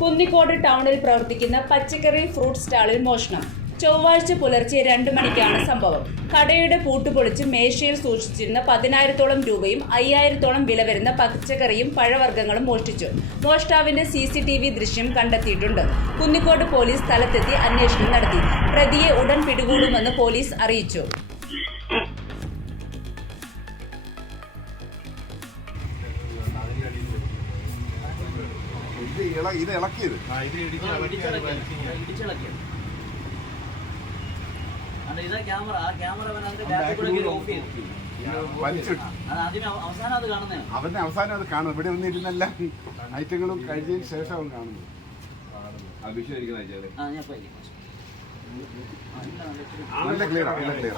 കുന്നിക്കോട് ടൗണിൽ പ്രവർത്തിക്കുന്ന പച്ചക്കറി ഫ്രൂട്ട് സ്റ്റാളിൽ മോഷണം. ചൊവ്വാഴ്ച പുലർച്ചെ രണ്ട് മണിക്കാണ് സംഭവം. കടയുടെ പൂട്ടുപൊളിച്ച് മേശയിൽ സൂക്ഷിച്ചിരുന്ന പതിനായിരത്തോളം രൂപയും അയ്യായിരത്തോളം വില വരുന്ന പച്ചക്കറിയും പഴവർഗങ്ങളും മോഷ്ടിച്ചു. മോഷ്ടാവിന്റെ സി സി ടി വി ദൃശ്യം കണ്ടെത്തിയിട്ടുണ്ട്. കുന്നിക്കോട് പോലീസ് സ്ഥലത്തെത്തി അന്വേഷണം നടത്തി. പ്രതിയെ ഉടൻ പിടികൂടുമെന്ന് പോലീസ് അറിയിച്ചു. അത് കാണുന്നതാണ്. അവന്റെ അവസാനം അത് കാണും. ഇവിടെ വന്നിരുന്നെല്ലാം ഐറ്റങ്ങളും കഴിഞ്ഞതിന് ശേഷം അവൻ കാണുന്നത്. ഇല്ല, നല്ല ക്ലിയർ ആണ് ക്ലിയർ